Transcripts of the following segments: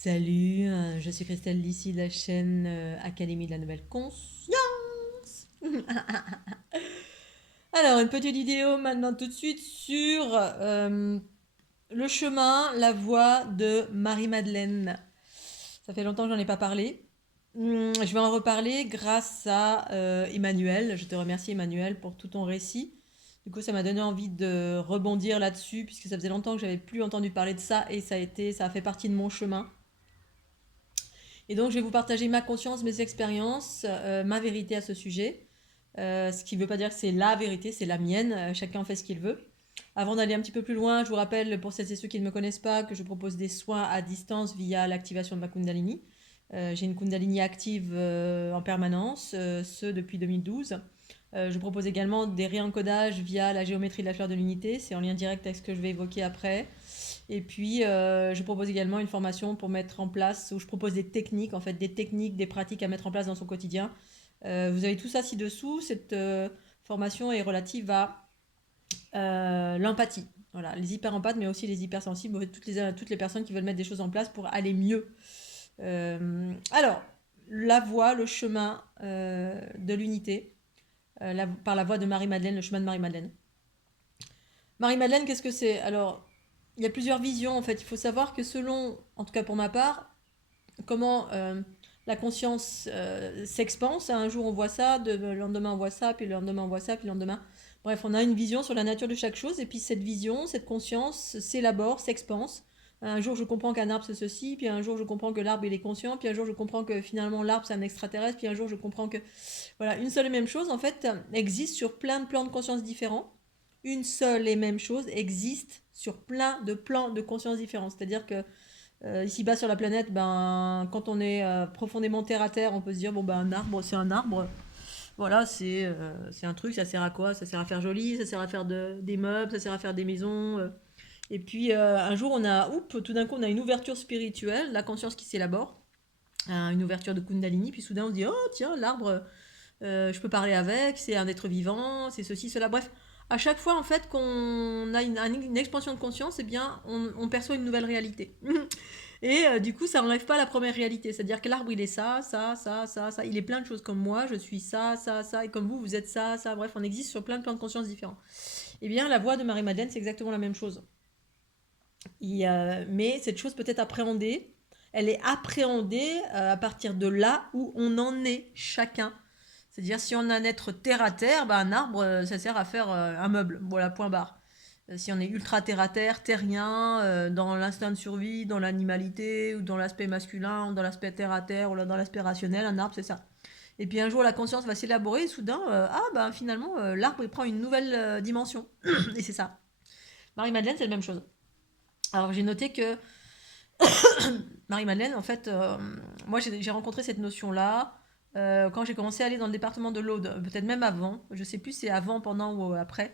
Salut, je suis Christelle d'ici de la chaîne Académie de la Nouvelle Conscience. Alors, une petite vidéo maintenant tout de suite sur le chemin, la voie de Marie-Madeleine. Ça fait longtemps que j'en ai pas parlé. Je vais en reparler grâce à Emmanuel. Je te remercie Emmanuel pour tout ton récit. Du coup, ça m'a donné envie de rebondir là-dessus puisque ça faisait longtemps que j'avais plus entendu parler de ça et ça a fait partie de mon chemin. Et donc, je vais vous partager ma conscience, mes expériences, ma vérité à ce sujet. Ce qui ne veut pas dire que c'est la vérité, c'est la mienne. Chacun fait ce qu'il veut. Avant d'aller un petit peu plus loin, je vous rappelle, pour celles et ceux qui ne me connaissent pas, que je propose des soins à distance via l'activation de ma Kundalini. J'ai une Kundalini active en permanence, ce depuis 2012. Je propose également des réencodages via la géométrie de la fleur de l'unité. C'est en lien direct avec ce que je vais évoquer après. Et puis, je propose également une formation pour mettre en place, où je propose des techniques, en fait, des techniques, des pratiques à mettre en place dans son quotidien. Vous avez tout ça ci-dessous. Cette formation est relative à l'empathie. Voilà, les hyperempathes, mais aussi les hypersensibles, toutes les personnes qui veulent mettre des choses en place pour aller mieux. Alors, la voie, le chemin de l'unité, par la voie de Marie-Madeleine, le chemin de Marie-Madeleine. Marie-Madeleine, qu'est-ce que c'est? Alors, il y a plusieurs visions en fait. Il faut savoir que selon, en tout cas pour ma part, comment la conscience s'expanse. Un jour on voit ça, le lendemain on voit ça, puis le lendemain on voit ça, puis le lendemain. Bref, on a une vision sur la nature de chaque chose, et puis cette vision, cette conscience s'élabore, s'expanse. Un jour je comprends qu'un arbre c'est ceci, puis un jour je comprends que l'arbre il est conscient, puis un jour je comprends que finalement l'arbre c'est un extraterrestre, puis un jour je comprends que voilà, une seule et même chose en fait existe sur plein de plans de conscience différents. Une seule et même chose existe sur plein de plans de conscience différents. C'est-à-dire que ici-bas sur la planète, ben, quand on est profondément terre à terre, on peut se dire bon ben un arbre, c'est un arbre. Voilà, c'est un truc, ça sert à quoi? Ça sert à faire joli, ça sert à faire des meubles, ça sert à faire des maisons. Et puis un jour, tout d'un coup, on a une ouverture spirituelle, la conscience qui s'élabore, une ouverture de Kundalini, puis soudain on se dit oh tiens, l'arbre, je peux parler avec, c'est un être vivant, c'est ceci, cela, bref. À chaque fois, en fait, qu'on a une expansion de conscience, eh bien, on perçoit une nouvelle réalité. Et du coup, ça n'enlève pas la première réalité. C'est-à-dire que l'arbre, il est ça, ça, ça, ça, ça. Il est plein de choses comme moi, je suis ça, ça, ça. Et comme vous, vous êtes ça, ça. Bref, on existe sur plein de plans de conscience différents. Eh bien, la voix de Marie-Madeleine, c'est exactement la même chose. Mais cette chose peut être appréhendée. Elle est appréhendée à partir de là où on en est chacun. C'est-à-dire, si on a un être terre à terre, bah, un arbre, ça sert à faire un meuble. Voilà, point barre. Si on est ultra terre à terre, terrien, dans l'instinct de survie, dans l'animalité, ou dans l'aspect masculin, ou dans l'aspect terre à terre, ou dans l'aspect rationnel, un arbre, c'est ça. Et puis un jour, la conscience va s'élaborer, et soudain, bah, finalement, l'arbre, il prend une nouvelle dimension. Et c'est ça. Marie-Madeleine, c'est la même chose. Alors, j'ai noté que Marie-Madeleine, en fait, moi j'ai rencontré cette notion-là quand j'ai commencé à aller dans le département de l'Aude, peut-être même avant, je sais plus si c'est avant, pendant ou après.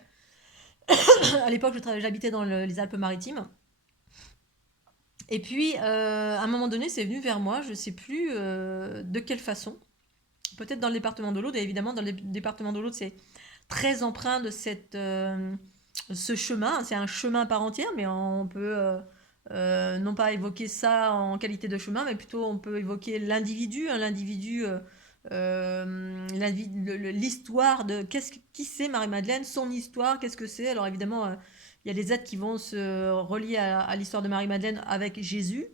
À l'époque, j'habitais dans les Alpes-Maritimes. Et puis, à un moment donné, c'est venu vers moi, je sais plus de quelle façon. Peut-être dans le département de l'Aude, et évidemment, dans le département de l'Aude, c'est très empreint de ce chemin. C'est un chemin à part entière, mais on peut non pas évoquer ça en qualité de chemin, mais plutôt on peut évoquer l'individu, hein, l'histoire de qui c'est Marie-Madeleine, son histoire, qu'est-ce que c'est. Alors évidemment, il y a des êtres qui vont se relier à l'histoire de Marie-Madeleine avec Jésus.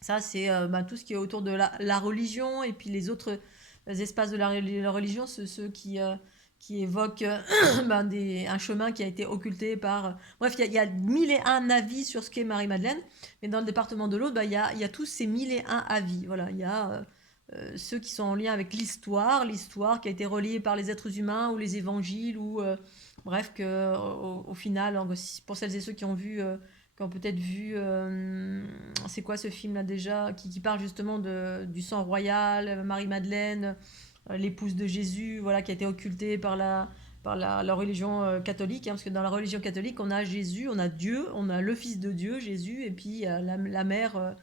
Ça, c'est tout ce qui est autour de la religion et puis les autres espaces de la religion, ceux qui évoquent un chemin qui a été occulté par... Bref, il y a mille et un avis sur ce qu'est Marie-Madeleine, mais dans le département de l'Aude, il y a tous ces mille et un avis. Voilà, il y a ceux qui sont en lien avec l'histoire qui a été reliée par les êtres humains ou les évangiles, ou bref, au final, pour celles et ceux qui ont vu... qui ont peut-être vu, c'est quoi ce film-là déjà, qui parle justement du sang royal, Marie-Madeleine, l'épouse de Jésus, voilà, qui a été occultée par la religion catholique, hein, parce que dans la religion catholique, on a Jésus, on a Dieu, on a le Fils de Dieu, Jésus, et puis la mère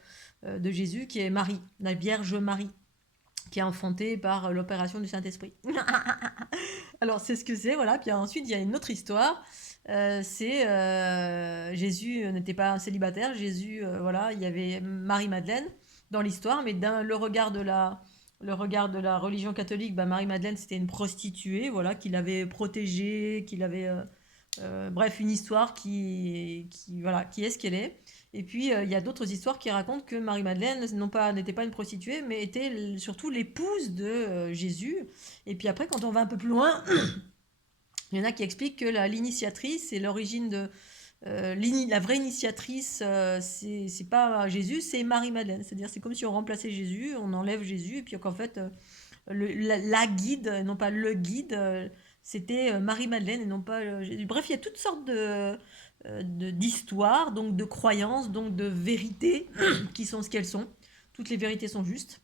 de Jésus, qui est Marie, la Vierge Marie. qui est enfanté par l'opération du Saint-Esprit. Alors, c'est ce que c'est, voilà. Puis ensuite, il y a une autre histoire. Jésus n'était pas célibataire. Jésus, voilà, il y avait Marie-Madeleine dans l'histoire, mais le regard de la religion catholique, bah, Marie-Madeleine, c'était une prostituée, voilà, qu'il avait protégée, bref, une histoire voilà, qui est ce qu'elle est. Et puis, il y a d'autres histoires qui racontent que Marie-Madeleine n'était pas une prostituée, mais était surtout l'épouse de Jésus. Et puis après, quand on va un peu plus loin, il y en a qui expliquent que l'initiatrice, c'est l'origine de... la vraie initiatrice, c'est pas Jésus, c'est Marie-Madeleine. C'est-à-dire, c'est comme si on remplaçait Jésus, on enlève Jésus, et puis qu'en fait, la guide, non pas le guide, c'était Marie-Madeleine et non pas Jésus. Bref, il y a toutes sortes d'histoires, donc de croyances, donc de vérités qui sont ce qu'elles sont. Toutes les vérités sont justes.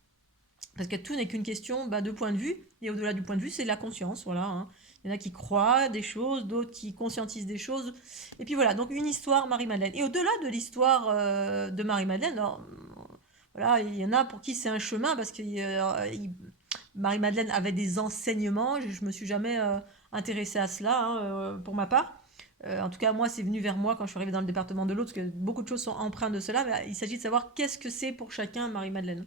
Parce que tout n'est qu'une question de point de vue. Et au-delà du point de vue, c'est la conscience. Voilà, hein. Il y en a qui croient des choses, d'autres qui conscientisent des choses. Et puis voilà, donc une histoire Marie-Madeleine. Et au-delà de l'histoire de Marie-Madeleine, voilà, il y en a pour qui c'est un chemin parce que Marie-Madeleine avait des enseignements. Je me suis jamais intéressée à cela, hein, pour ma part. En tout cas, moi, c'est venu vers moi quand je suis arrivée dans le département de l'eau, parce que beaucoup de choses sont empreintes de cela. Mais il s'agit de savoir qu'est-ce que c'est pour chacun Marie-Madeleine.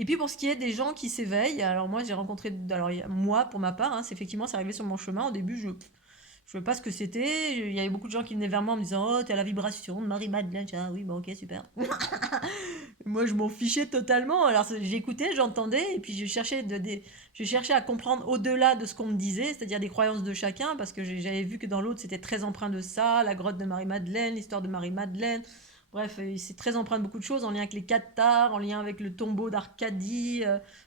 Et puis pour ce qui est des gens qui s'éveillent, alors moi j'ai rencontré, alors moi pour ma part, hein, c'est arrivé sur mon chemin. Au début, je ne savais pas ce que c'était. Il y avait beaucoup de gens qui venaient vers moi en me disant: oh, t'es à la vibration de Marie-Madeleine. Ah oui, bon, ok, super. Moi je m'en fichais totalement. Alors j'écoutais, j'entendais, et puis je cherchais à comprendre au-delà de ce qu'on me disait, c'est-à-dire des croyances de chacun, parce que j'avais vu que dans l'autre c'était très empreint de ça, la grotte de Marie-Madeleine, l'histoire de Marie-Madeleine. Bref, c'est très empreint de beaucoup de choses, en lien avec les cathares, en lien avec le tombeau d'Arcadie,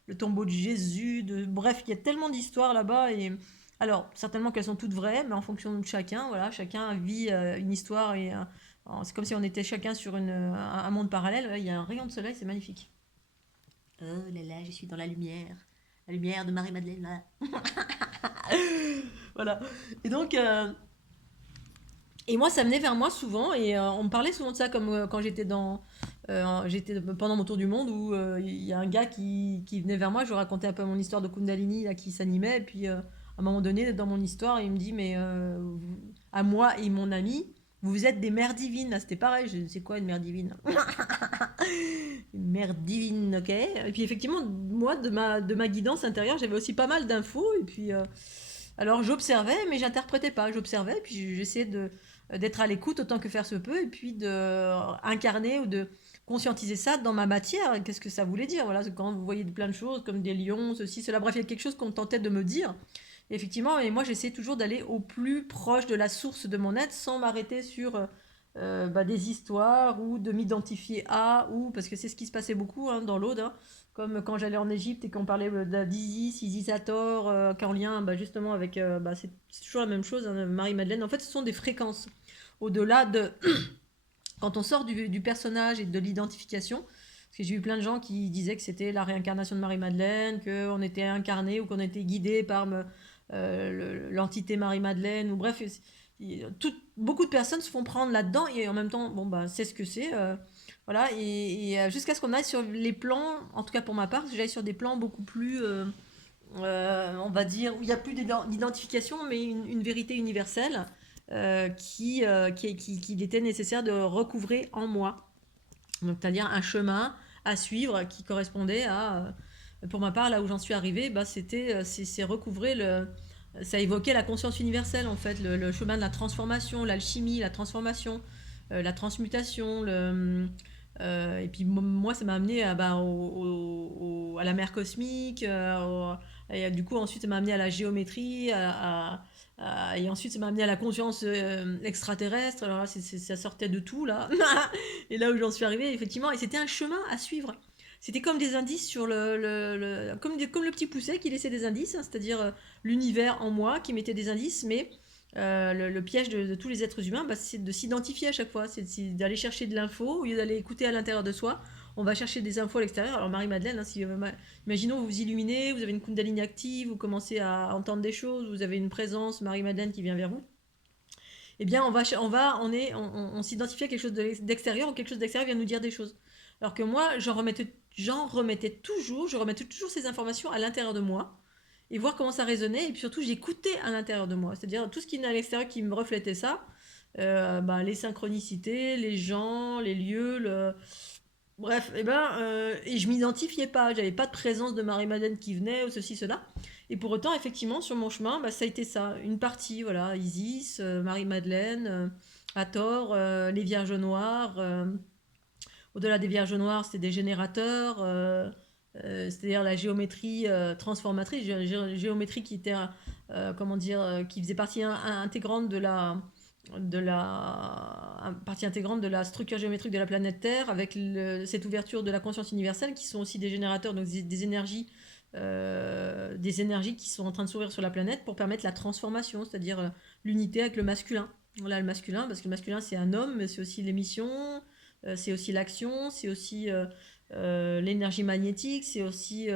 le tombeau de Jésus. Bref, il y a tellement d'histoires là-bas. Et alors, certainement qu'elles sont toutes vraies, mais en fonction de chacun, voilà, chacun vit une histoire. Et c'est comme si on était chacun sur un monde parallèle. Là, il y a un rayon de soleil, c'est magnifique. Oh là là, je suis dans la lumière de Marie-Madeleine là. Voilà. Et donc, et moi, ça venait vers moi souvent, et on me parlait souvent de ça, comme quand j'étais pendant mon tour du monde, où il y a un gars qui venait vers moi, je lui racontais un peu mon histoire de Kundalini, là, qui s'animait, et puis à un moment donné, dans mon histoire, il me dit, mais à moi et mon ami, vous êtes des mères divines. Là, c'était pareil, c'est quoi une mère divine? Une mère divine, ok. Et puis effectivement, moi, de ma guidance intérieure, j'avais aussi pas mal d'infos, et puis... alors j'observais, mais j'interprétais pas. J'observais, puis j'essayais d'être à l'écoute autant que faire se peut, et puis de incarner ou de conscientiser ça dans ma matière. Qu'est-ce que ça voulait dire? Voilà, quand vous voyez plein de choses comme des lions, ceci, cela, bref, il y a quelque chose qu'on tentait de me dire. Et effectivement, et moi j'essayais toujours d'aller au plus proche de la source de mon être sans m'arrêter sur des histoires ou de m'identifier à, ou parce que c'est ce qui se passait beaucoup, hein, dans l'Aude, hein, comme quand j'allais en Égypte et qu'on parlait d'Isis, Isisator, qu'en lien justement avec, c'est toujours la même chose, hein, Marie-Madeleine. En fait, ce sont des fréquences. Au-delà de... Quand on sort du personnage et de l'identification, parce que j'ai eu plein de gens qui disaient que c'était la réincarnation de Marie-Madeleine, qu'on était incarné ou qu'on était guidé par l'entité Marie-Madeleine, ou bref, beaucoup de personnes se font prendre là-dedans, et en même temps, bon, c'est ce que c'est. Voilà, et jusqu'à ce qu'on aille sur les plans, en tout cas pour ma part, que j'aille sur des plans beaucoup plus, on va dire, où il n'y a plus d'identification, mais une vérité universelle qu'il était nécessaire de recouvrer en moi. Donc, c'est-à-dire un chemin à suivre qui correspondait à, pour ma part, là où j'en suis arrivée, c'est recouvrer ça évoquait la conscience universelle, en fait, le chemin de la transformation, l'alchimie, la transformation, la transmutation, et puis moi, ça m'a amené à la mer cosmique, et du coup, ensuite, ça m'a amené à la géométrie, et ensuite, ça m'a amené à la conscience extraterrestre. Alors là, ça sortait de tout, là. Et là où j'en suis arrivée, effectivement, et c'était un chemin à suivre. C'était comme des indices sur comme le petit pousset qui laissait des indices, hein, c'est-à-dire l'univers en moi qui mettait des indices, mais le piège de tous les êtres humains, c'est de s'identifier à chaque fois, c'est d'aller chercher de l'info, au lieu d'aller écouter à l'intérieur de soi, on va chercher des infos à l'extérieur. Alors Marie-Madeleine, hein, imaginons vous vous illuminez, vous avez une Kundalini active, vous commencez à entendre des choses, vous avez une présence Marie-Madeleine qui vient vers vous, eh bien on s'identifie à quelque chose d'extérieur, ou quelque chose d'extérieur vient nous dire des choses. Alors que moi, j'en remettais je remettais toujours ces informations à l'intérieur de moi et voir comment ça résonnait. Et puis surtout, j'écoutais à l'intérieur de moi. C'est-à-dire tout ce qui venait à l'extérieur qui me reflétait ça, les synchronicités, les gens, les lieux, bref, et je m'identifiais pas, j'avais pas de présence de Marie-Madeleine qui venait ou ceci, cela. Et pour autant, effectivement, sur mon chemin, ça a été ça, une partie, voilà, Isis, Marie-Madeleine, Hathor, les Vierges Noires. Au-delà des Vierges Noires, c'était des générateurs, c'est-à-dire la géométrie transformatrice, géométrie qui était, comment dire, qui faisait partie intégrante partie intégrante de la structure géométrique de la planète Terre, avec cette ouverture de la conscience universelle, qui sont aussi des générateurs, donc des énergies qui sont en train de s'ouvrir sur la planète pour permettre la transformation, c'est-à-dire l'unité avec le masculin. Voilà, le masculin, parce que le masculin c'est un homme, mais c'est aussi l'émission, c'est aussi l'action, c'est aussi l'énergie magnétique, c'est aussi...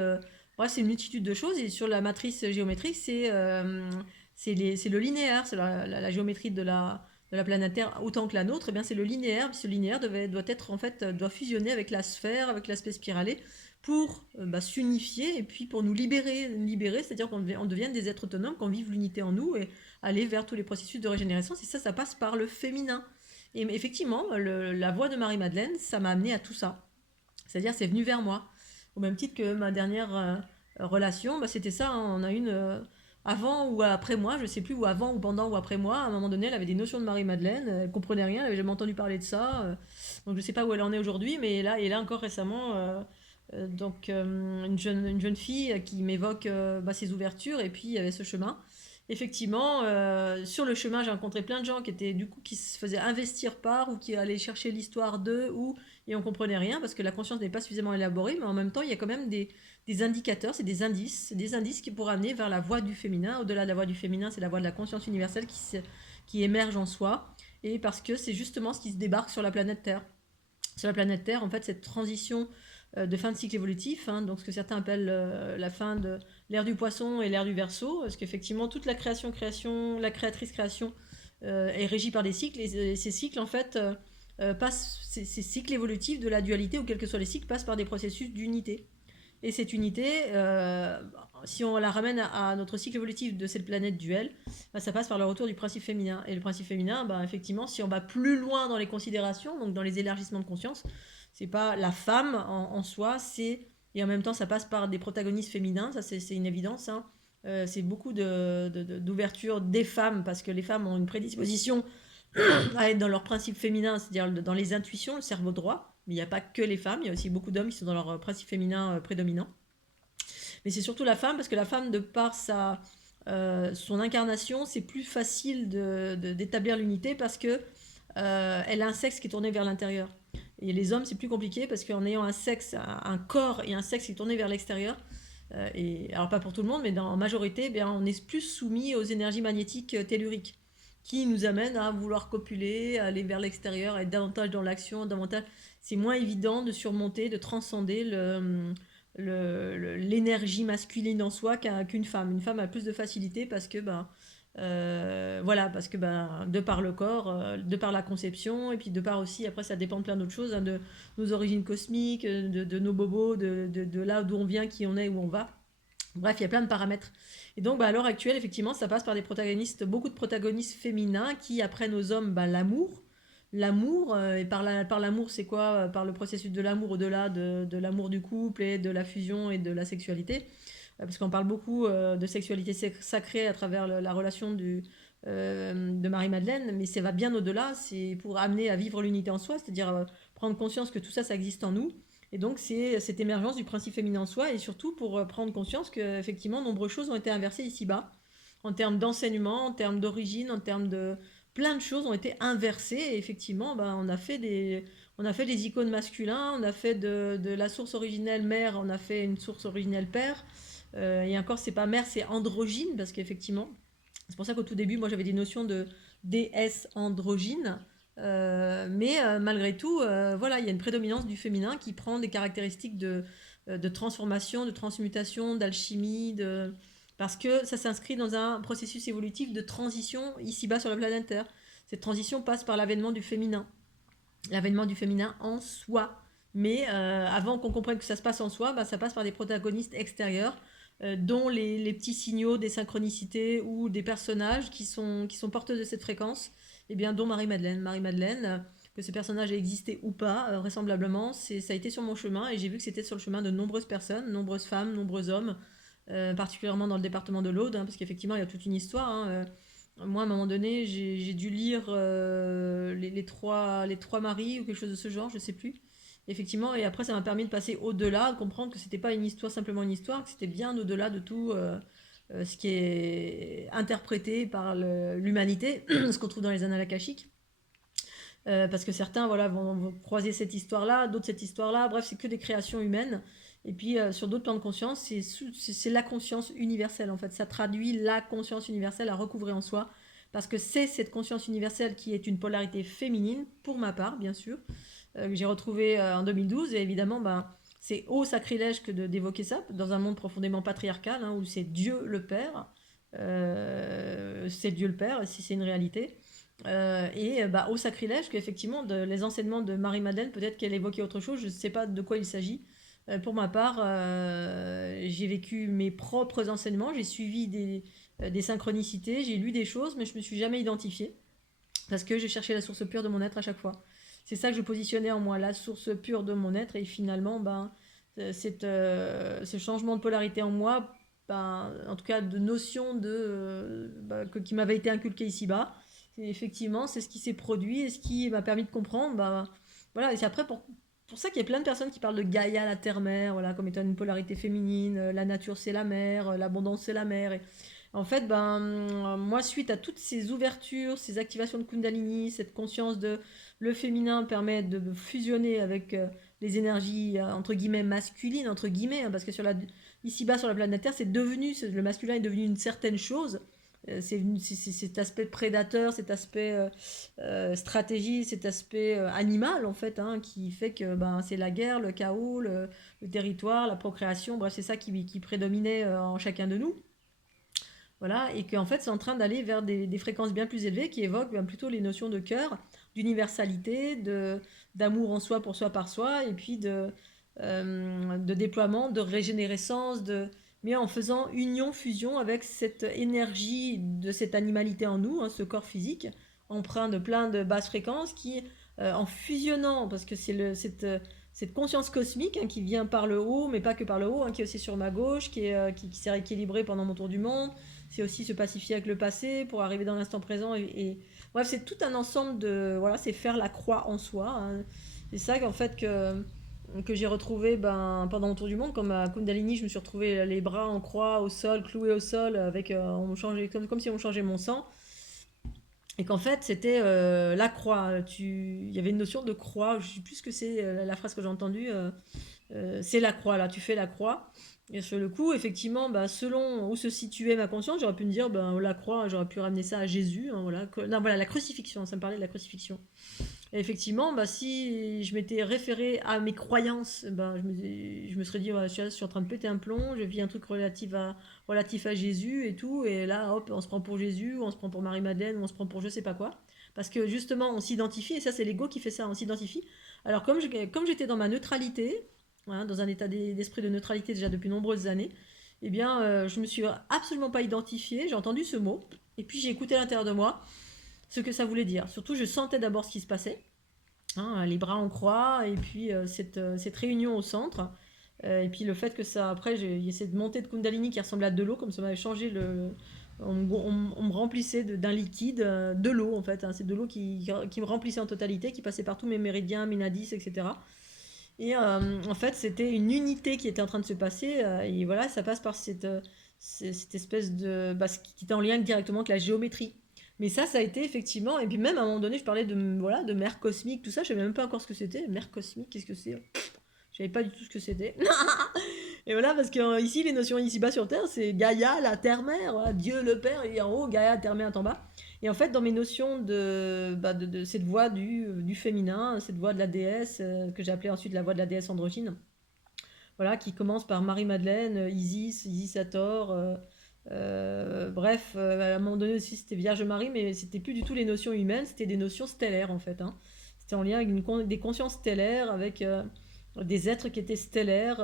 bref, c'est une multitude de choses, et sur la matrice géométrique, c'est le linéaire, c'est la géométrie de la planète Terre autant que la nôtre, et bien c'est le linéaire. Ce linéaire doit être en fait doit fusionner avec la sphère, avec l'aspect spiralé pour s'unifier et puis pour nous libérer, c'est-à-dire qu'on devienne des êtres autonomes, qu'on vive l'unité en nous et aller vers tous les processus de régénération. C'est ça, ça passe par le féminin. Et effectivement, la voix de Marie-Madeleine, ça m'a amené à tout ça. C'est-à-dire, c'est venu vers moi. Au même titre que ma dernière relation, c'était ça. Hein, on a une avant ou après moi, je sais plus, ou avant ou pendant ou après moi. À un moment donné, elle avait des notions de Marie-Madeleine. Elle comprenait rien, elle avait jamais entendu parler de ça. Donc je sais pas où elle en est aujourd'hui, mais là encore récemment, une jeune fille qui m'évoque ses ouvertures et puis il y avait ce chemin. Effectivement, sur le chemin, j'ai rencontré plein de gens qui étaient du coup qui se faisaient investir par ou qui allaient chercher l'histoire d'eux ou et on comprenait rien parce que la conscience n'est pas suffisamment élaborée, mais en même temps, il y a quand même des indicateurs, c'est des indices qui pourraient amener vers la voie du féminin. Au-delà de la voie du féminin, c'est la voie de la conscience universelle qui émerge en soi, et parce que c'est justement ce qui se débarque sur la planète Terre. Sur la planète Terre, en fait, cette transition de fin de cycle évolutif, hein, donc ce que certains appellent la fin de l'ère du poisson et l'ère du Verseau, parce qu'effectivement toute la la créatrice création est régie par des cycles, et ces cycles en fait ces cycles évolutifs de la dualité, ou quels que soient les cycles, passent par des processus d'unité. Et cette unité, si on la ramène à notre cycle évolutif de cette planète duelle, ça passe par le retour du principe féminin. Et le principe féminin, effectivement, si on va plus loin dans les considérations, donc dans les élargissements de conscience, c'est pas la femme en soi, et en même temps ça passe par des protagonistes féminins, ça c'est une évidence. Hein. C'est beaucoup d'ouverture des femmes, parce que les femmes ont une prédisposition à être dans leur principe féminin, c'est-à-dire dans les intuitions, le cerveau droit. Mais il n'y a pas que les femmes, il y a aussi beaucoup d'hommes qui sont dans leur principe féminin prédominant. Mais c'est surtout la femme, parce que la femme, de par son incarnation, c'est plus facile d'établir l'unité, parce que elle a un sexe qui est tourné vers l'intérieur. Et les hommes, c'est plus compliqué, parce qu'en ayant un sexe, un corps et un sexe qui est tourné vers l'extérieur, alors pas pour tout le monde, mais en majorité, on est plus soumis aux énergies magnétiques telluriques, qui nous amènent à vouloir copuler, à aller vers l'extérieur, à être davantage dans l'action, davantage... C'est moins évident de surmonter, de transcender l'énergie masculine en soi qu'une femme. Une femme a plus de facilité parce que de par le corps, de par la conception, et puis de par aussi, après ça dépend de plein d'autres choses, hein, de nos origines cosmiques, de nos bobos, de là d'où on vient, qui on est, où on va. Bref, il y a plein de paramètres. Et donc, à l'heure actuelle, effectivement, ça passe par beaucoup de protagonistes féminins qui apprennent aux hommes l'amour. L'amour, et par l'amour, c'est quoi? Par le processus de l'amour, au-delà de l'amour du couple et de la fusion et de la sexualité. Parce qu'on parle beaucoup de sexualité sacrée à travers la relation de Marie-Madeleine, mais ça va bien au-delà, c'est pour amener à vivre l'unité en soi, c'est-à-dire prendre conscience que tout ça, ça existe en nous. Et donc, c'est cette émergence du principe féminin en soi, et surtout pour prendre conscience qu'effectivement, nombreuses choses ont été inversées ici-bas, en termes d'enseignement, en termes d'origine, en termes de... Plein de choses ont été inversées, et effectivement, on a fait des icônes masculins, on a fait de la source originelle mère, on a fait une source originelle père, et encore, c'est pas mère, c'est androgyne, parce qu'effectivement, c'est pour ça qu'au tout début, moi, j'avais des notions de déesse androgyne, mais malgré tout, voilà, il y a une prédominance du féminin qui prend des caractéristiques de transformation, de transmutation, d'alchimie, parce que ça s'inscrit dans un processus évolutif de transition ici-bas sur la planète Terre. Cette transition passe par l'avènement du féminin en soi, Mais avant qu'on comprenne que ça se passe en soi, bah, ça passe par des protagonistes extérieurs, dont les petits signaux des synchronicités ou des personnages qui sont porteurs de cette fréquence, et bien dont Marie-Madeleine. Marie-Madeleine, que ce personnage ait existé ou pas, vraisemblablement, ça a été sur mon chemin et j'ai vu que c'était sur le chemin de nombreuses personnes, nombreuses femmes, nombreux hommes, particulièrement dans le département de l'Aude, hein, parce qu'effectivement il y a toute une histoire. Hein, moi, à un moment donné, j'ai dû lire les trois maris ou quelque chose de ce genre, je sais plus. Effectivement, et après, ça m'a permis de passer au-delà, de comprendre que c'était pas une histoire, simplement une histoire, que c'était bien au-delà de tout ce qui est interprété par l'humanité, ce qu'on trouve dans les annales akashiques. Parce que certains voilà, vont croiser cette histoire-là, d'autres cette histoire-là, bref, c'est que des créations humaines. Et puis sur d'autres plans de conscience, c'est la conscience universelle en fait. Ça traduit la conscience universelle à recouvrer en soi, parce que c'est cette conscience universelle qui est une polarité féminine, pour ma part, bien sûr, que j'ai retrouvée en 2012. Et évidemment, ben, c'est haut sacrilège que d'évoquer ça, dans un monde profondément patriarcal, hein, où c'est Dieu le Père. C'est Dieu le Père, si c'est une réalité. Bah, au sacrilège qu'effectivement les enseignements de Marie-Madeleine, peut-être qu'elle évoquait autre chose, je ne sais pas de quoi il s'agit. Pour ma part, j'ai vécu mes propres enseignements, j'ai suivi des synchronicités, j'ai lu des choses, mais je ne me suis jamais identifiée, parce que j'ai cherché la source pure de mon être à chaque fois. C'est ça que je positionnais en moi, la source pure de mon être, et finalement, ben, ce changement de polarité en moi, ben, en tout cas de notion qui m'avait été inculqué ici-bas, effectivement, c'est ce qui s'est produit et ce qui m'a permis de comprendre. Bah, voilà, et c'est après pour ça qu'il y a plein de personnes qui parlent de Gaïa, la terre-mère, voilà, comme étant une polarité féminine, la nature c'est la mer, l'abondance c'est la mer. Et en fait, ben, moi, suite à toutes ces ouvertures, ces activations de Kundalini, cette conscience de le féminin permet de fusionner avec les énergies entre guillemets masculines, entre guillemets, hein, parce que ici-bas sur la planète Terre, le masculin est devenu une certaine chose. C'est cet aspect prédateur, cet aspect stratégie, cet aspect animal en fait, hein, qui fait que ben, c'est la guerre, le chaos, le territoire, la procréation, bref, c'est ça qui prédominait en chacun de nous. Voilà, et qu'en fait c'est en train d'aller vers des fréquences bien plus élevées qui évoquent ben, plutôt les notions de cœur, d'universalité, d'amour en soi pour soi par soi, et puis de déploiement, de régénérescence, mais en faisant union, fusion avec cette énergie de cette animalité en nous, hein, ce corps physique, empreint de plein de basses fréquences, qui, en fusionnant, parce que c'est cette conscience cosmique hein, qui vient par le haut, mais pas que par le haut, hein, qui est aussi sur ma gauche, qui s'est rééquilibrée pendant mon tour du monde, c'est aussi se pacifier avec le passé pour arriver dans l'instant présent. Bref, c'est tout un ensemble de... Voilà, c'est faire la croix en soi. Hein. C'est ça qu'en fait que j'ai retrouvé ben, pendant mon tour du monde. Comme à Kundalini, je me suis retrouvé les bras en croix au sol, cloués au sol, avec, comme si on changeait mon sang. Et qu'en fait, c'était la croix. Il y avait une notion de croix. Je ne sais plus ce que c'est la phrase que j'ai entendue. C'est la croix, là. Tu fais la croix. Et sur le coup, effectivement, bah, selon où se situait ma conscience, j'aurais pu me dire, ben, la croix, j'aurais pu ramener ça à Jésus. Hein, voilà. Non, voilà, la crucifixion, ça me parlait de la crucifixion. Et effectivement, bah, si je m'étais référé à mes croyances, bah, je me serais dit, ouais, je suis en train de péter un plomb, je vis un truc relatif à Jésus et tout, et là, hop, on se prend pour Jésus, ou on se prend pour Marie-Madeleine, ou on se prend pour je sais pas quoi. Parce que justement, on s'identifie, et ça, c'est l'ego qui fait ça, on s'identifie. Alors, comme j'étais dans ma neutralité, hein, dans un état d'esprit de neutralité déjà depuis nombreuses années, eh bien, je me suis absolument pas identifiée, j'ai entendu ce mot, et puis j'ai écouté à l'intérieur de moi ce que ça voulait dire. Surtout, je sentais d'abord ce qui se passait, hein, les bras en croix, et puis cette réunion au centre, et puis le fait que ça, après, il y a cette montée de Kundalini qui ressemblait à de l'eau, comme ça m'avait changé on me remplissait d'un liquide, de l'eau en fait, hein, c'est de l'eau qui me remplissait en totalité, qui passait par tous mes méridiens, mes nadis, etc. Et en fait, c'était une unité qui était en train de se passer. Et voilà, ça passe par cette espèce de... Bah, qui était en lien directement avec la géométrie. Mais ça a été effectivement... Et puis même à un moment donné, je parlais voilà, de mer cosmique, tout ça. Je ne savais même pas encore ce que c'était. Mer cosmique, qu'est-ce que c'est? Je savais pas du tout ce que c'était. Et voilà, parce que ici, les notions ici-bas sur Terre, c'est Gaïa, la terre-mère, voilà, Dieu le Père, et en haut, Gaïa, terre-mère, en bas. Et en fait, dans mes notions de cette voix du féminin, cette voix de la déesse, que j'ai appelée ensuite la voix de la déesse androgyne, voilà, qui commence par Marie-Madeleine, Isis Hathor, bref, à un moment donné aussi c'était Vierge Marie, mais c'était plus du tout les notions humaines, c'était des notions stellaires en fait. Hein. C'était en lien avec des consciences stellaires, avec des êtres qui étaient stellaires,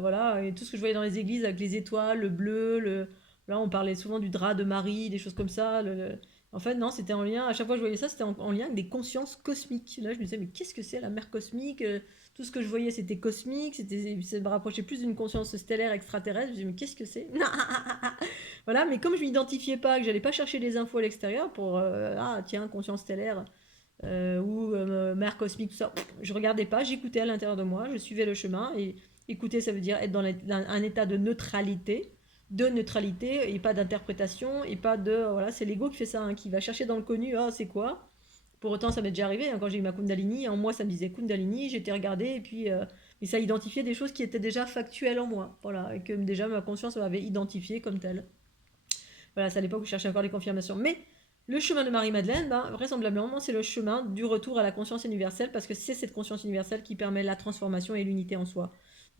voilà, et tout ce que je voyais dans les églises avec les étoiles, le bleu, là on parlait souvent du drap de Marie, des choses comme ça. En fait, non, c'était en lien, à chaque fois que je voyais ça, c'était en lien avec des consciences cosmiques. Là, je me disais, mais qu'est-ce que c'est la mer cosmique? Tout ce que je voyais, c'était cosmique, ça me rapprochait plus d'une conscience stellaire extraterrestre. Je me disais, mais qu'est-ce que c'est? Voilà, mais comme je m'identifiais pas, que j'allais pas chercher des infos à l'extérieur pour, ah tiens, conscience stellaire, ou mer cosmique, tout ça. Je regardais pas, j'écoutais à l'intérieur de moi, je suivais le chemin. Et écouter, ça veut dire être dans un état de neutralité et pas d'interprétation et pas de. Voilà, c'est l'ego qui fait ça, hein, qui va chercher dans le connu, ah, c'est quoi? Pour autant, ça m'est déjà arrivé, hein, quand j'ai eu ma Kundalini, en moi ça me disait Kundalini, j'étais regardée et puis. Mais ça identifiait des choses qui étaient déjà factuelles en moi. Voilà, et que déjà ma conscience m'avait identifié comme telle. Voilà, c'est à l'époque où je cherchais encore les confirmations. Mais le chemin de Marie-Madeleine, ben, vraisemblablement, c'est le chemin du retour à la conscience universelle, parce que c'est cette conscience universelle qui permet la transformation et l'unité en soi.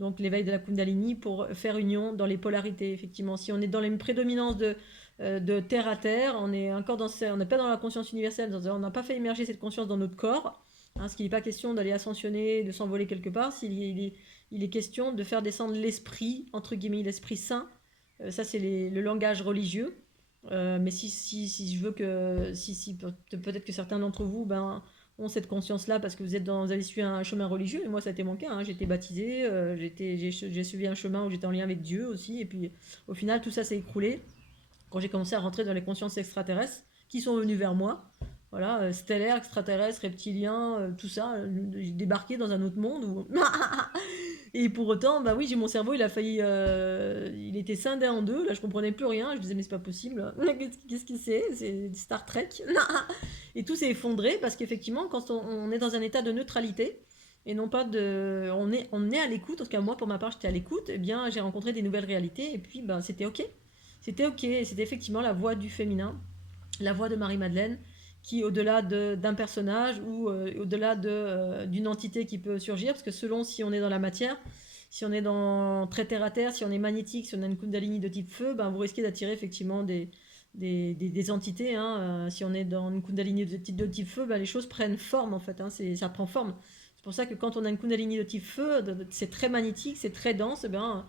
Donc l'éveil de la Kundalini pour faire union dans les polarités, effectivement. Si on est dans les prédominances de terre à terre, on est encore on n'est pas dans la conscience universelle, on n'a pas fait émerger cette conscience dans notre corps, hein, ce qui n'est pas question d'aller ascensionner, de s'envoler quelque part, il est question de faire descendre l'esprit, entre guillemets, l'esprit saint. Ça, c'est le langage religieux. Mais si je veux que, peut-être que certains d'entre vous ont cette conscience-là parce que vous avez suivi un chemin religieux, et moi ça a été mon cas, hein. J'ai été baptisée, j'ai suivi un chemin où j'étais en lien avec Dieu aussi, et puis au final tout ça s'est écroulé quand j'ai commencé à rentrer dans les consciences extraterrestres qui sont venues vers moi. Voilà, stellaires, extraterrestres, reptiliens, tout ça, j'ai débarqué dans un autre monde où et pour autant, bah oui, j'ai mon cerveau, il a failli, il était scindé en deux. Là, je comprenais plus rien. Je me disais, mais c'est pas possible. Qu'est-ce que c'est? C'est Star Trek. Et tout s'est effondré parce qu'effectivement, quand on est dans un état de neutralité et non pas de, on est à l'écoute. En tout cas, moi, pour ma part, j'étais à l'écoute. Eh bien, j'ai rencontré des nouvelles réalités et puis, ben, c'était ok. C'était ok. C'était effectivement la voix du féminin, la voix de Marie-Madeleine, qui, au-delà d'un personnage ou au-delà d'une entité qui peut surgir, parce que selon si on est dans la matière, si on est dans très terre à terre, si on est magnétique, si on a une Kundalini de type feu, ben, vous risquez d'attirer effectivement des entités, hein. Si on est dans une Kundalini de type feu, ben, les choses prennent forme en fait, hein, ça prend forme. C'est pour ça que quand on a une Kundalini de type feu, c'est très magnétique, c'est très dense, ben,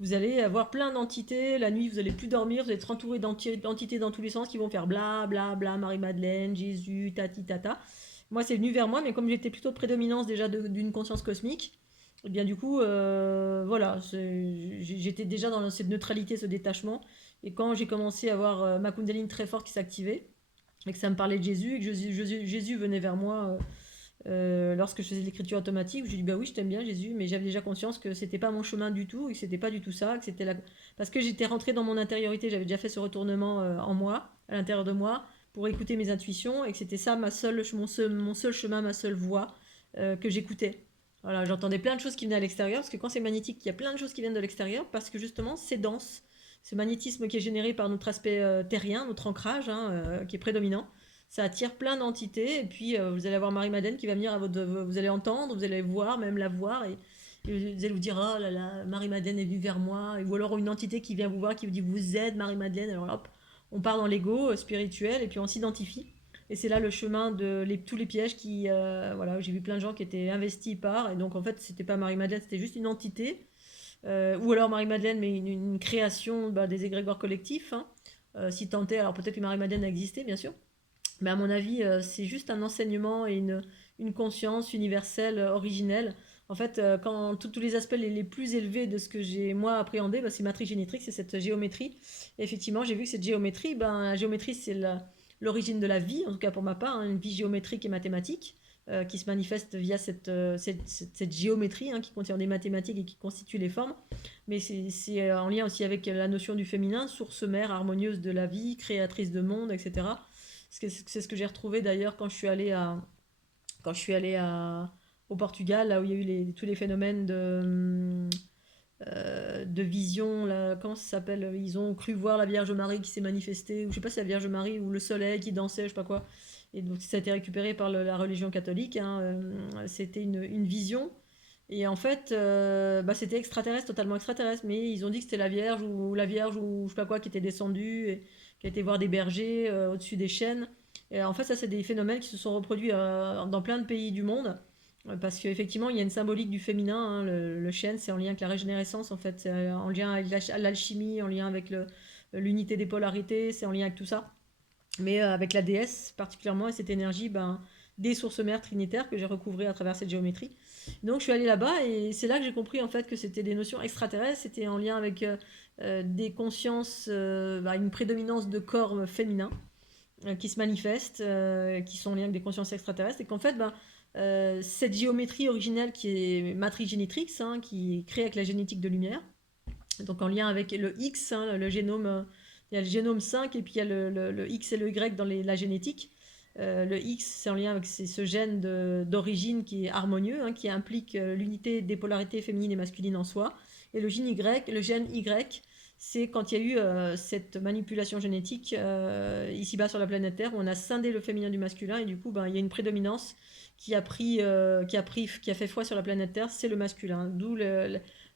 vous allez avoir plein d'entités. La nuit, vous allez plus dormir, vous allez être entouré d'entités dans tous les sens qui vont faire bla bla bla, Marie-Madeleine, Jésus, tati tata. Moi, c'est venu vers moi, mais comme j'étais plutôt de prédominance déjà d'une conscience cosmique, et bien du coup, voilà, j'étais déjà dans cette neutralité, ce détachement. Et quand j'ai commencé à avoir ma Kundalini très forte qui s'activait, et que ça me parlait de Jésus, et que Jésus venait vers moi lorsque je faisais l'écriture automatique, je dis bah oui, je t'aime bien Jésus, mais j'avais déjà conscience que c'était pas mon chemin du tout, et que c'était pas du tout ça, que c'était parce que j'étais rentrée dans mon intériorité, j'avais déjà fait ce retournement en moi, à l'intérieur de moi, pour écouter mes intuitions, et que c'était ça mon seul chemin, ma seule voix que j'écoutais. Voilà, j'entendais plein de choses qui venaient à l'extérieur, parce que quand c'est magnétique, il y a plein de choses qui viennent de l'extérieur, parce que justement, c'est dense. Ce magnétisme qui est généré par notre aspect terrien, notre ancrage, hein, qui est prédominant, ça attire plein d'entités. Et puis, vous allez avoir Marie-Madeleine qui va venir vous allez entendre, vous allez voir, même la voir, et vous allez vous dire, oh là là, Marie-Madeleine est venue vers moi. Ou alors une entité qui vient vous voir, qui vous dit, vous êtes Marie-Madeleine. Alors hop, on part dans l'ego spirituel, et puis on s'identifie. Et c'est là le chemin de tous les pièges qui, voilà, j'ai vu plein de gens qui étaient investis par, et donc en fait, c'était pas Marie-Madeleine, c'était juste une entité. Ou alors Marie-Madeleine, mais une création des égrégores collectifs, hein. Si tant est, alors peut-être que Marie-Madeleine a existé, bien sûr. Mais à mon avis, c'est juste un enseignement et une conscience universelle, originelle. En fait, quand tous les aspects les plus élevés de ce que j'ai moi appréhendé, c'est matrice génétrique, c'est cette géométrie. Et effectivement, j'ai vu que cette géométrie, la géométrie, c'est l'origine de la vie, en tout cas pour ma part, hein, une vie géométrique et mathématique, qui se manifeste via cette géométrie, hein, qui contient des mathématiques et qui constitue les formes. Mais c'est en lien aussi avec la notion du féminin, source mère harmonieuse de la vie, créatrice de monde, etc. C'est ce que j'ai retrouvé d'ailleurs quand je suis allée au Portugal, là où il y a eu tous les phénomènes de vision. Là, comment ça s'appelle? Ils ont cru voir la Vierge Marie qui s'est manifestée, ou je sais pas si c'est la Vierge Marie ou le soleil qui dansait, je sais pas quoi. Et donc ça a été récupéré par la religion catholique, hein. C'était une vision. Et en fait, c'était extraterrestre, totalement extraterrestre, mais ils ont dit que c'était la Vierge ou je sais pas quoi qui était descendue, et qui a été voir des bergers au-dessus des chênes. Et en fait, ça, c'est des phénomènes qui se sont reproduits dans plein de pays du monde. Parce qu'effectivement, il y a une symbolique du féminin, hein, le chêne, c'est en lien avec la régénérescence, en fait, c'est en lien avec l'alchimie, en lien avec l'unité des polarités, c'est en lien avec tout ça. Mais avec la déesse particulièrement, et cette énergie des sources mères trinitaires que j'ai recouvrées à travers cette géométrie. Donc je suis allée là-bas et c'est là que j'ai compris en fait que c'était des notions extraterrestres, c'était en lien avec des consciences, une prédominance de corps féminins qui se manifestent, qui sont en lien avec des consciences extraterrestres, et qu'en fait, cette géométrie originelle qui est Matrix Génétrix, hein, qui est créée avec la génétique de lumière, donc en lien avec le X, hein, le génome, il y a le génome 5 et puis il y a le X et le Y dans la génétique. Le X, c'est en lien avec ce gène d'origine qui est harmonieux, hein, qui implique l'unité des polarités féminines et masculines en soi. Et le gène Y, c'est quand il y a eu cette manipulation génétique ici-bas sur la planète Terre, où on a scindé le féminin du masculin, et du coup, il y a une prédominance qui a fait foi sur la planète Terre, c'est le masculin. D'où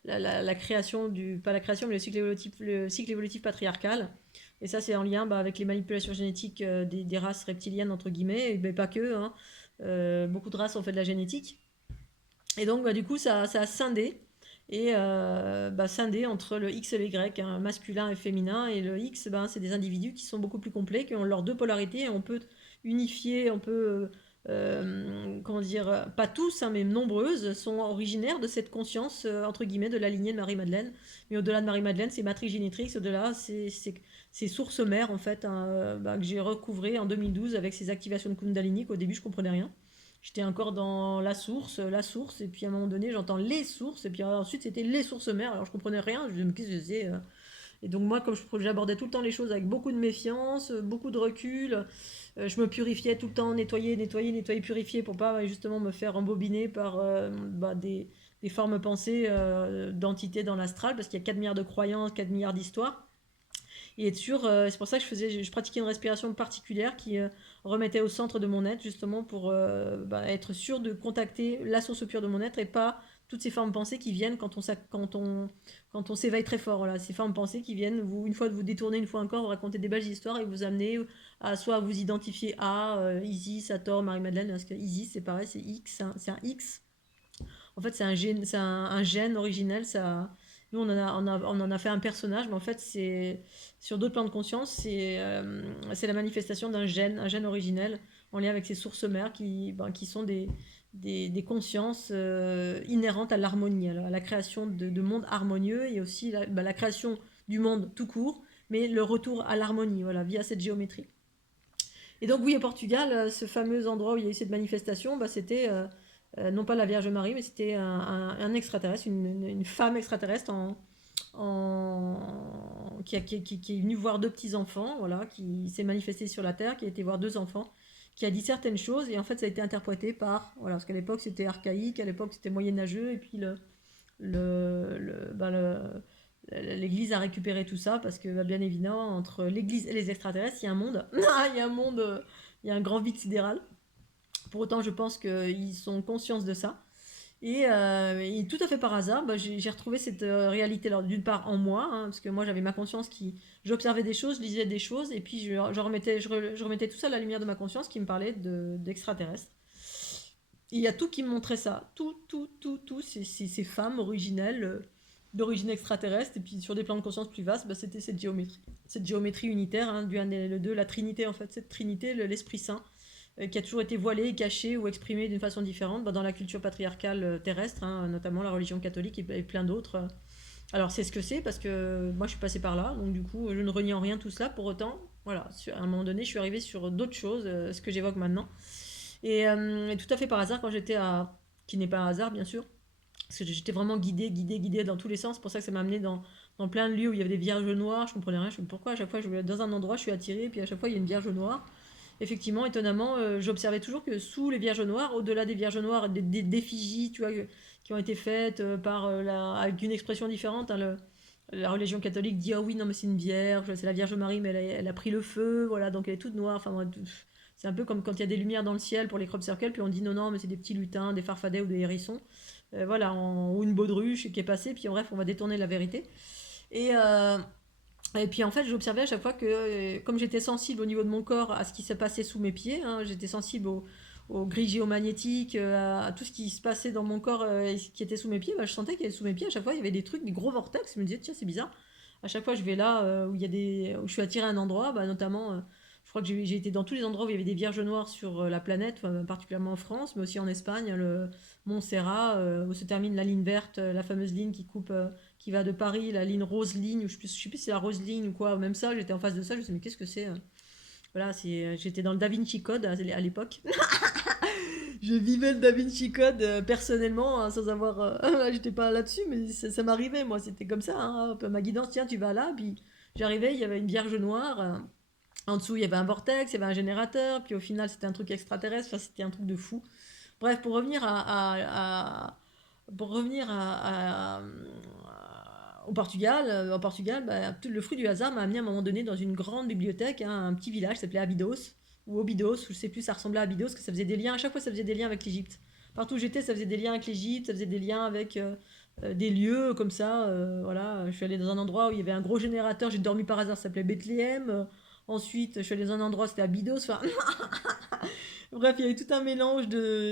la création pas la création, mais le cycle évolutif patriarcal. Et ça, c'est en lien avec les manipulations génétiques des races reptiliennes, entre guillemets, mais pas que. Hein. Beaucoup de races ont fait de la génétique. Et donc, du coup, ça a scindé. Et scindé entre le X et le Y, hein, masculin et féminin. Et le X, c'est des individus qui sont beaucoup plus complets, qui ont leurs deux polarités. Et on peut unifier, on peut comment dire, pas tous, hein, mais nombreuses, sont originaires de cette conscience, entre guillemets, de la lignée de Marie-Madeleine. Mais au-delà de Marie-Madeleine, c'est Matrix Génétrix, au-delà, c'est sources mères, en fait, hein, que j'ai recouvré en 2012 avec ces activations de Kundalini, qu'au début, je comprenais rien. J'étais encore dans la source, et puis à un moment donné, j'entends les sources, et puis ensuite, c'était les sources mères, alors je comprenais rien, je me disais, qu'est-ce que c'est Et donc moi, comme j'abordais tout le temps les choses avec beaucoup de méfiance, beaucoup de recul, je me purifiais tout le temps, nettoyer, purifier pour pas justement me faire embobiner par des formes pensées d'entités dans l'astral, parce qu'il y a 4 milliards de croyances, 4 milliards d'histoires. Et être sûr, c'est pour ça que je pratiquais une respiration particulière qui remettait au centre de mon être, justement pour être sûr de contacter la source pure de mon être et pas toutes ces formes pensées qui viennent quand on s'éveille très fort. Voilà. Ces formes pensées qui viennent, une fois de vous détourner, une fois encore, vous raconter des belles histoires et vous amener à soit vous identifier à Isis, Hathor, Marie-Madeleine, parce que Isis, c'est pareil, c'est X, hein, c'est un X. En fait, c'est un gène originel. Nous, on en a fait un personnage, mais en fait, c'est sur d'autres plans de conscience, c'est la manifestation d'un gène, un gène originel en lien avec ces sources mères qui sont des consciences inhérentes à l'harmonie, à la création de mondes harmonieux et aussi la création du monde tout court, mais le retour à l'harmonie, voilà, via cette géométrie. Et donc, oui, au Portugal, ce fameux endroit où il y a eu cette manifestation, c'était non pas la Vierge Marie, mais c'était un extraterrestre, une femme extraterrestre qui est venue voir deux petits-enfants, voilà, qui s'est manifestée sur la Terre, qui a été voir deux enfants, qui a dit certaines choses, et en fait, ça a été interprété voilà, parce qu'à l'époque, c'était archaïque, à l'époque, c'était moyenâgeux, et puis l'Église a récupéré tout ça, parce que, bien évidemment, entre l'Église et les extraterrestres, il y a un monde, il y a un monde, il y a un grand vide sidéral. Pour autant, je pense qu'ils sont conscients de ça. Et tout à fait par hasard, j'ai retrouvé cette réalité, d'une part en moi, hein, parce que moi j'avais ma conscience j'observais des choses, je lisais des choses, et puis je remettais tout ça à la lumière de ma conscience qui me parlait d'extraterrestres. Et il y a tout qui me montrait ça, tout, ces femmes originelles, d'origine extraterrestre, et puis sur des plans de conscience plus vastes, c'était cette géométrie unitaire, hein, du 1 et le 2, la Trinité en fait, cette Trinité, l'Esprit Saint, qui a toujours été voilé, caché ou exprimé d'une façon différente dans la culture patriarcale terrestre, hein, notamment la religion catholique et plein d'autres. Alors c'est ce que c'est, parce que moi je suis passée par là, donc du coup je ne renie en rien tout cela, pour autant, voilà, à un moment donné je suis arrivée sur d'autres choses, ce que j'évoque maintenant. Et tout à fait par hasard, quand j'étais qui n'est pas un hasard bien sûr, parce que j'étais vraiment guidée dans tous les sens, c'est pour ça que ça m'a amené dans plein de lieux où il y avait des vierges noires, je comprenais rien, je me disais pourquoi à chaque fois je voulais dans un endroit je suis attirée, puis à chaque fois il y a une vierge noire. Effectivement, étonnamment, j'observais toujours que sous les Vierges Noires, au-delà des Vierges Noires, des effigies, tu vois, qui ont été faites avec une expression différente. Hein, la religion catholique dit ah oui, non, mais c'est une vierge, c'est la Vierge Marie, mais elle a pris le feu, voilà, donc elle est toute noire. Enfin, c'est un peu comme quand il y a des lumières dans le ciel pour les crop circles, puis on dit non, non, mais c'est des petits lutins, des farfadets ou des hérissons, voilà, ou une baudruche qui est passée, puis bref, on va détourner la vérité. Et, et puis en fait, j'observais à chaque fois que, comme j'étais sensible au niveau de mon corps à ce qui se passait sous mes pieds, hein, j'étais sensible aux grilles géomagnétiques, à tout ce qui se passait dans mon corps et qui était sous mes pieds, bah, je sentais qu'il y avait sous mes pieds, à chaque fois, il y avait des trucs, des gros vortex. Je me disais, tiens, c'est bizarre. À chaque fois, je vais là où où je suis attirée à un endroit, bah, notamment, je crois que j'ai été dans tous les endroits où il y avait des vierges noires sur la planète, enfin, particulièrement en France, mais aussi en Espagne, le Montserrat, où se termine la ligne verte, la fameuse ligne qui coupe, qui va de Paris, la ligne rose ligne, ou je sais plus si c'est la rose ligne ou quoi, même ça, j'étais en face de ça, je me suis dit, mais qu'est-ce que c'est voilà, j'étais dans le Da Vinci Code à l'époque. Je vivais le Da Vinci Code personnellement, hein, sans avoir. J'étais pas là-dessus, mais ça m'arrivait, moi, c'était comme ça. Hein, hop, ma guidance, tiens, tu vas là. Puis j'arrivais, il y avait une vierge noire. En dessous, il y avait un vortex, il y avait un générateur. Puis au final, c'était un truc extraterrestre. Enfin, c'était un truc de fou. Bref, pour revenir au Portugal, bah, tout le fruit du hasard m'a amené à un moment donné dans une grande bibliothèque, hein, un petit village qui s'appelait Abydos, ou Obidos, ou je sais plus, ça ressemblait à Abydos, parce que ça faisait des liens, à chaque fois ça faisait des liens avec l'Égypte. Partout où j'étais, ça faisait des liens avec l'Égypte, ça faisait des liens avec des lieux comme ça. Voilà, je suis allée dans un endroit où il y avait un gros générateur, j'ai dormi par hasard, ça s'appelait Bethléem. Ensuite, je suis allée dans un endroit, c'était Abydos. Enfin, bref, il y avait tout un mélange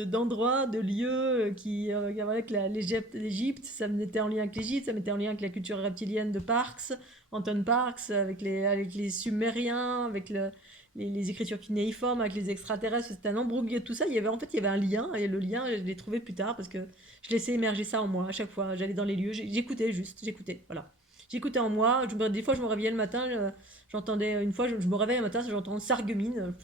d'endroits, de lieux voilà, que l'Égypte, ça mettait en lien avec l'Égypte, ça mettait en lien avec la culture reptilienne de Parks, Anton Parks, avec les Sumériens, avec les écritures cunéiformes, avec les extraterrestres. C'était un embrouillé de tout ça. En fait, il y avait un lien, et le lien, je l'ai trouvé plus tard parce que je laissais émerger ça en moi à chaque fois. J'allais dans les lieux, j'écoutais, voilà. J'écoutais en moi. Des fois, je me réveillais le matin, j'entendais, une fois, je me réveille le matin, j'entends Sarreguemines.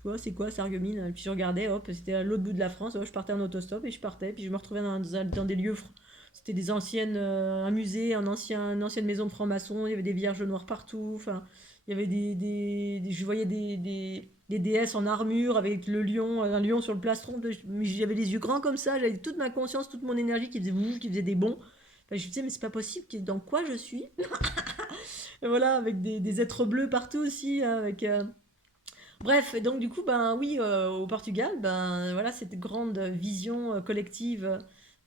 Tu vois, c'est quoi Sarreguemines? Et puis je regardais, hop, c'était à l'autre bout de la France. Je partais en autostop et je partais. Puis je me retrouvais dans des lieux. C'était des anciennes, un musée, une ancienne maison de francs-maçons. Il y avait des vierges noires partout. Enfin, il y avait je voyais des déesses en armure avec le lion, un lion sur le plastron. J'avais les yeux grands comme ça. J'avais toute ma conscience, toute mon énergie qui faisait qui faisait des bonds. Enfin, je me disais, mais c'est pas possible. Dans quoi je suis? Et voilà, avec des êtres bleus partout aussi, hein, avec. Bref, et donc du coup, ben oui, au Portugal, ben voilà, cette grande vision collective,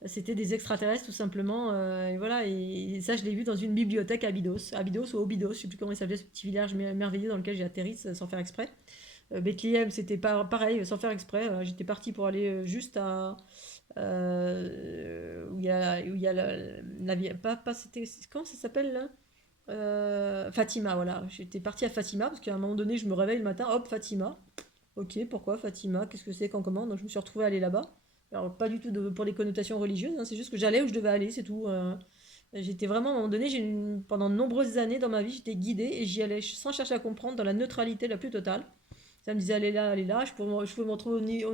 c'était des extraterrestres tout simplement, et voilà, et ça je l'ai vu dans une bibliothèque à Abydos, Abydos ou Obidos, je sais plus comment il s'appelait ce petit village merveilleux dans lequel j'ai atterri sans faire exprès. Bethléem, c'était pas pareil, sans faire exprès. J'étais partie pour aller juste à où il y a c'était comment ça s'appelle là? Fatima, voilà. J'étais partie à Fatima parce qu'à un moment donné, je me réveille le matin, hop, Fatima. Ok, pourquoi Fatima? Qu'est-ce que c'est, quand, comment? Donc je me suis retrouvée à aller là-bas. Alors pas du tout pour des connotations religieuses, hein, c'est juste que j'allais où je devais aller, c'est tout. J'étais vraiment à un moment donné, pendant de nombreuses années dans ma vie, j'étais guidée et j'y allais sans chercher à comprendre, dans la neutralité la plus totale. Ça me disait allez là, je pouvais me retrouver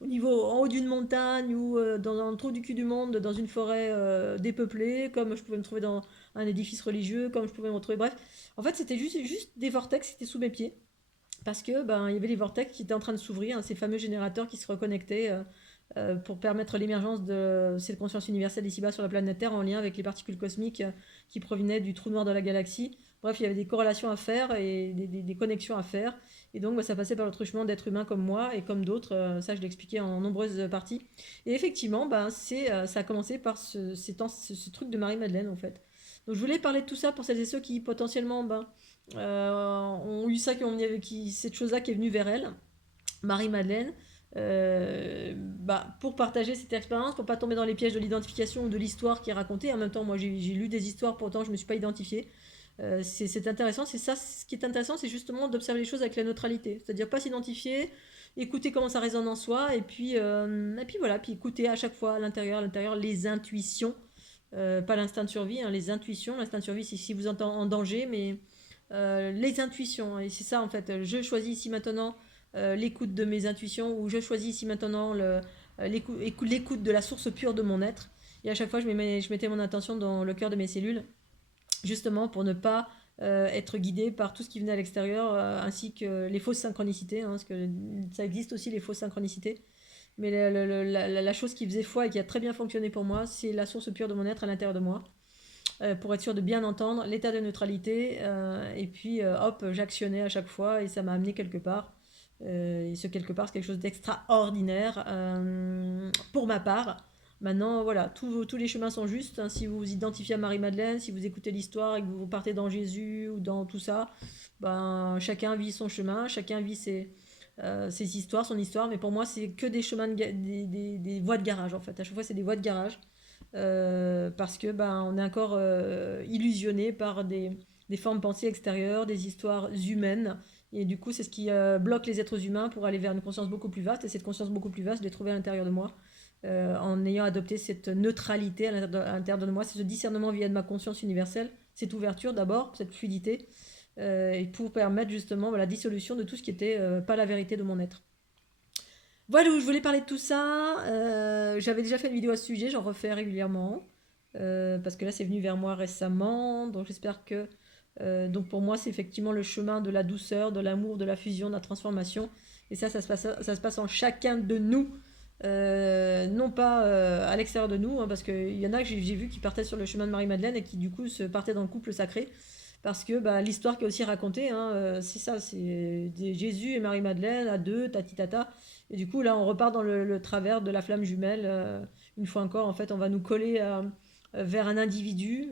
au niveau, en haut d'une montagne ou dans un trou du cul du monde, dans une forêt dépeuplée, comme je pouvais me trouver dans un édifice religieux, comme je pouvais me retrouver. Bref, en fait, c'était juste des vortex qui étaient sous mes pieds. Parce que il y avait les vortex qui étaient en train de s'ouvrir, hein, ces fameux générateurs qui se reconnectaient pour permettre l'émergence de cette conscience universelle ici-bas sur la planète Terre en lien avec les particules cosmiques qui provenaient du trou noir de la galaxie. Bref, il y avait des corrélations à faire et des connexions à faire. Et donc, ça passait par le truchement d'êtres humains comme moi et comme d'autres. Ça, je l'ai expliqué en nombreuses parties. Et effectivement, ça a commencé par ce truc de Marie-Madeleine, en fait. Donc, je voulais parler de tout ça pour celles et ceux qui, potentiellement, ont eu ça, cette chose-là qui est venue vers elle, Marie-Madeleine, pour partager cette expérience, pour pas tomber dans les pièges de l'identification ou de l'histoire qui est racontée. En même temps, moi, j'ai lu des histoires, pourtant, je me suis pas identifiée. C'est intéressant, c'est ça, ce qui est intéressant, c'est justement d'observer les choses avec la neutralité, c'est-à-dire pas s'identifier, écouter comment ça résonne en soi, et puis voilà, puis écouter à chaque fois à l'intérieur, les intuitions, pas l'instinct de survie, hein, les intuitions. L'instinct de survie, c'est si vous êtes en danger, mais les intuitions, et c'est ça en fait. Je choisis ici maintenant l'écoute de mes intuitions, ou je choisis ici maintenant l'écoute de la source pure de mon être. Et à chaque fois, je mettais mon attention dans le cœur de mes cellules, justement pour ne pas être guidé par tout ce qui venait à l'extérieur, ainsi que les fausses synchronicités, hein, parce que ça existe aussi les fausses synchronicités. Mais la chose qui faisait foi et qui a très bien fonctionné pour moi, c'est la source pure de mon être à l'intérieur de moi, pour être sûr de bien entendre l'état de neutralité, et puis hop, j'actionnais à chaque fois et ça m'a amené quelque part. Et ce quelque part, c'est quelque chose d'extraordinaire pour ma part. Maintenant, voilà, tous les chemins sont justes, hein. Si vous vous identifiez à Marie-Madeleine, si vous écoutez l'histoire et que vous partez dans Jésus ou dans tout ça, chacun vit son chemin, chacun vit ses histoires, son histoire, mais pour moi, c'est que des chemins, des voies de garage, en fait. À chaque fois, c'est des voies de garage, parce que ben, on est encore illusionné par des formes pensées extérieures, des histoires humaines, et du coup, c'est ce qui bloque les êtres humains pour aller vers une conscience beaucoup plus vaste, et cette conscience beaucoup plus vaste, je l'ai trouvée à l'intérieur de moi, en ayant adopté cette neutralité à l'intérieur de moi, c'est ce discernement via de ma conscience universelle, cette ouverture d'abord, cette fluidité, et pour permettre justement la dissolution de tout ce qui n'était pas la vérité de mon être. Voilà, je voulais parler de tout ça. J'avais déjà fait une vidéo à ce sujet, j'en refais régulièrement. Parce que là, c'est venu vers moi récemment. Donc j'espère que... donc pour moi, c'est effectivement le chemin de la douceur, de l'amour, de la fusion, de la transformation. Et ça se passe en chacun de nous. Non pas à l'extérieur de nous, hein, parce qu'il y en a que j'ai vu qui partaient sur le chemin de Marie-Madeleine et qui du coup se partaient dans le couple sacré. Parce que bah, l'histoire qui est aussi racontée, hein, c'est ça, c'est Jésus et Marie-Madeleine à deux, tati tata. Et du coup, là, on repart dans le travers de la flamme jumelle. Une fois encore, en fait, on va nous coller vers un individu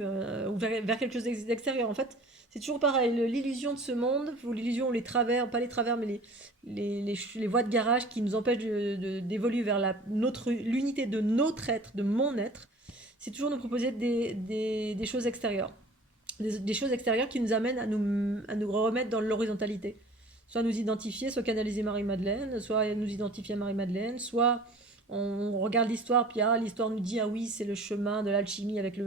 ou vers quelque chose d'extérieur. En fait, c'est toujours pareil. L'illusion de ce monde, ou l'illusion, les travers, pas les travers, mais les voies de garage qui nous empêchent d'évoluer vers l'unité de notre être, de mon être, c'est toujours nous proposer des choses extérieures. Des choses extérieures qui nous amènent à nous remettre dans l'horizontalité. Soit nous identifier, soit canaliser Marie-Madeleine, soit nous identifier à Marie-Madeleine, soit on regarde l'histoire, puis l'histoire nous dit, ah oui, c'est le chemin de l'alchimie avec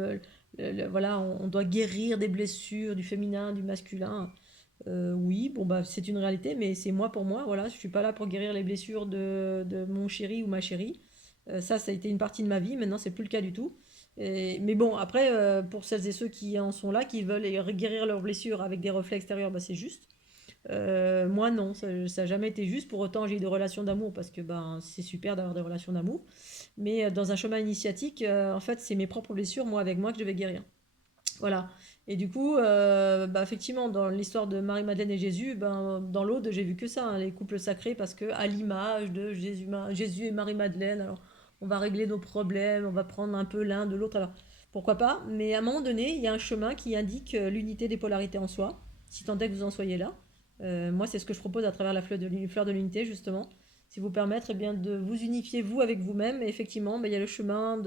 voilà, on doit guérir des blessures du féminin, du masculin. Oui, bon, bah, c'est une réalité, mais c'est moi pour moi, voilà, je suis pas là pour guérir les blessures de mon chéri ou ma chérie. Ça a été une partie de ma vie, maintenant c'est plus le cas du tout. Mais bon, après, pour celles et ceux qui en sont là, qui veulent guérir leurs blessures avec des reflets extérieurs, bah, c'est juste. Moi, non, ça n'a jamais été juste. Pour autant, j'ai eu des relations d'amour parce que ben, c'est super d'avoir des relations d'amour. Mais dans un chemin initiatique, en fait, c'est mes propres blessures, moi, avec moi, que je vais guérir. Voilà. Et du coup, bah, effectivement, dans l'histoire de Marie-Madeleine et Jésus, ben, dans l'Aude, j'ai vu que ça, hein, les couples sacrés, parce que à l'image de Jésus et Marie-Madeleine, alors on va régler nos problèmes, on va prendre un peu l'un de l'autre. Alors pourquoi pas? Mais à un moment donné, il y a un chemin qui indique l'unité des polarités en soi, si tant est que vous en soyez là. Moi, c'est ce que je propose à travers la fleur de l'unité, justement. Si vous permettre eh bien, de vous unifier, vous, avec vous-même. Et effectivement, ben, il y a le chemin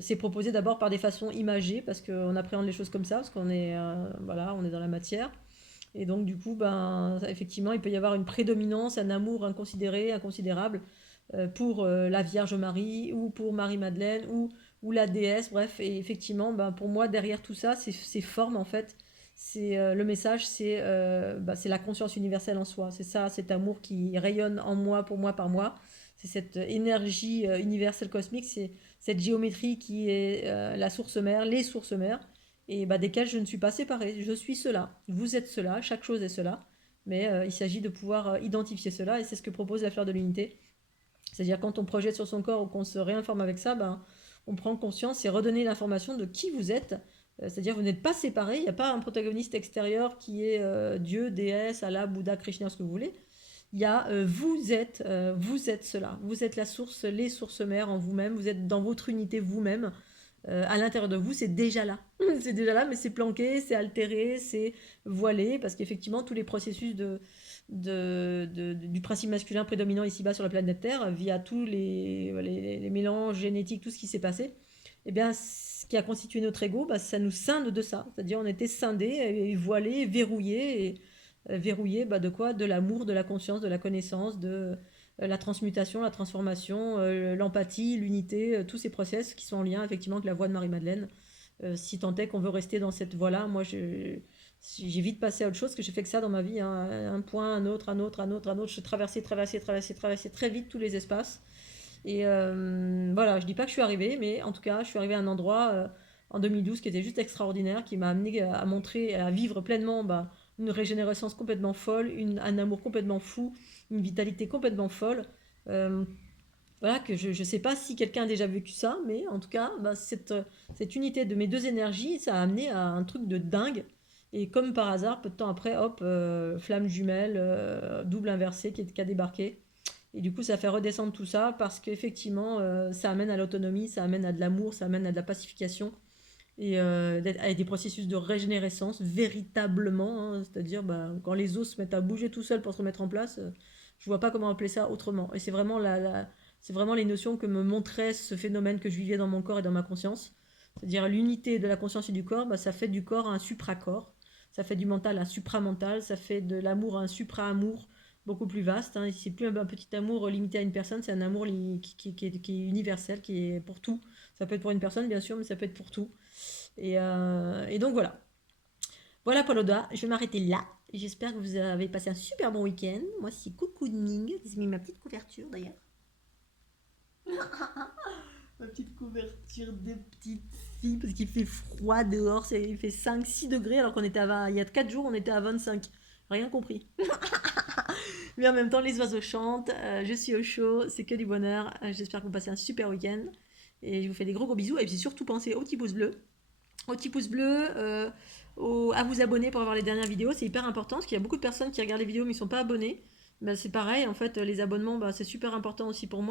c'est proposé d'abord par des façons imagées, parce qu'on appréhende les choses comme ça, parce qu'on est, voilà, on est dans la matière. Et donc, du coup, ben, effectivement, il peut y avoir une prédominance, un amour inconsidéré, inconsidérable, pour la Vierge Marie, ou pour Marie-Madeleine, ou la déesse, bref. Et effectivement, ben, pour moi, derrière tout ça, ces formes, en fait, c'est le message, c'est la conscience universelle en soi. C'est ça, cet amour qui rayonne en moi, pour moi, par moi. C'est cette énergie universelle cosmique, c'est cette géométrie qui est la source mère, les sources mères, et bah, desquelles je ne suis pas séparée. Je suis cela, vous êtes cela, chaque chose est cela. Mais il s'agit de pouvoir identifier cela, et c'est ce que propose la fleur de l'unité. C'est-à-dire quand on projette sur son corps ou qu'on se réinforme avec ça, ben, on prend conscience et redonner l'information de qui vous êtes. C'est-à-dire vous n'êtes pas séparés, il n'y a pas un protagoniste extérieur qui est Dieu, déesse, Allah, Bouddha, Krishna, ce que vous voulez. Il y a vous êtes cela, vous êtes la source, les sources mères en vous-même, vous êtes dans votre unité vous-même. À l'intérieur de vous, c'est déjà là. C'est déjà là, mais c'est planqué, c'est altéré, c'est voilé, parce qu'effectivement, tous les processus du principe masculin prédominant ici-bas sur la planète Terre, via tous les mélanges génétiques, tout ce qui s'est passé, eh bien, ce qui a constitué notre ego, bah, ça nous scinde de ça. C'est-à-dire, on était scindés, et voilés, verrouillés, et verrouillés bah, de quoi? De l'amour, de la conscience, de la connaissance, de la transmutation, la transformation, l'empathie, l'unité, tous ces process qui sont en lien effectivement avec la voie de Marie-Madeleine. Si tant est qu'on veut rester dans cette voie-là, moi j'ai vite passé à autre chose, parce que j'ai fait que ça dans ma vie, hein. Un point, un autre, un autre, un autre, un autre. Je traversais très vite tous les espaces. Et voilà, je dis pas que je suis arrivée, mais en tout cas, je suis arrivée à un endroit en 2012 qui était juste extraordinaire, qui m'a amené à montrer, à vivre pleinement bah, une régénérescence complètement folle, un amour complètement fou, une vitalité complètement folle. Euh, voilà, que je ne sais pas si quelqu'un a déjà vécu ça, mais en tout cas, bah, cette unité de mes deux énergies, ça a amené à un truc de dingue. Et comme par hasard, peu de temps après, hop, flamme jumelle, double inversé qui a débarqué. Et du coup, ça fait redescendre tout ça parce qu'effectivement, ça amène à l'autonomie, ça amène à de l'amour, ça amène à de la pacification. et avec des processus de régénérescence véritablement, hein, c'est-à-dire quand les os se mettent à bouger tout seuls pour se remettre en place, je vois pas comment appeler ça autrement. Et c'est vraiment c'est vraiment les notions que me montrait ce phénomène que je vivais dans mon corps et dans ma conscience. C'est-à-dire l'unité de la conscience et du corps, ça fait du corps un supracorps, ça fait du mental un supramental, ça fait de l'amour un supra-amour beaucoup plus vaste. Hein. C'est plus un petit amour limité à une personne, c'est un amour qui est universel, qui est pour tout. Ça peut être pour une personne, bien sûr, mais ça peut être pour tout. Et donc voilà. Voilà Pauloda, je vais m'arrêter là. J'espère que vous avez passé un super bon week-end. Moi, c'est coucou de Ming. J'ai mis ma petite couverture d'ailleurs. Ma petite couverture de petite fille parce qu'il fait froid dehors. Il fait 5-6 degrés alors qu'on était il y a 4 jours, on était à 25. Rien compris. Mais en même temps, les oiseaux chantent. Je suis au chaud. C'est que du bonheur. J'espère que vous passez un super week-end. Et je vous fais des gros gros bisous. Et puis surtout, pensez au petit pouce bleu. Au petit pouce bleu, à vous abonner pour avoir les dernières vidéos, c'est hyper important parce qu'il y a beaucoup de personnes qui regardent les vidéos mais ils ne sont pas abonnés. C'est pareil, en fait, les abonnements, c'est super important aussi pour moi.